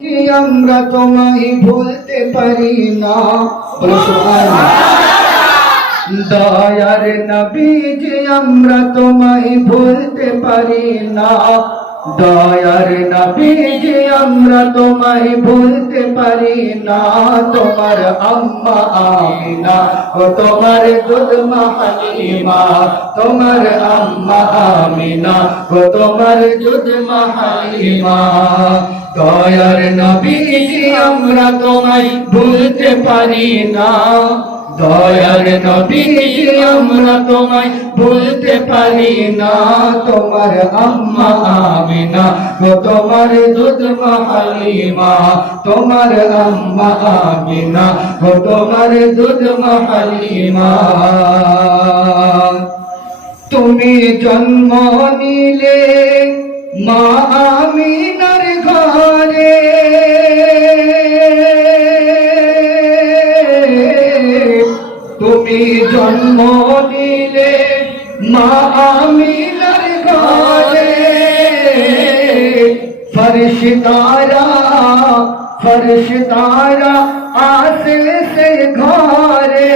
আমরা তোমায় ভুলতে পারি না। দয়ার নবী যে আমরা তোমায় ভুলতে পারি না। দয়ার নবী যে আমরা তোমায় ভুলতে পারি না। তোমার আম্মা আমিনা ও তোমার দুধ মা হালিমা, তোমার আম্মা আমিনা ও তোমার দুধ মা হালিমা। দয়ার নবী যে আমরা তোমায় ভুলতে পারি না। দয়ার নবী যে আমরা তোমায় ভুলতে পারি না। তোমার আম্মা আমিনা ও তোমার দুধ মা হালিমা, তোমার আম্মা আমিনা ও তোমার দুধ মা হালিমা। তুমি জন্ম নিলে মা আমিনার ঘরে, তুমি জন্ম নিলে মা আমিনার ঘরে। ফরিশতারা ফরিশতারা আসে সে ঘরে।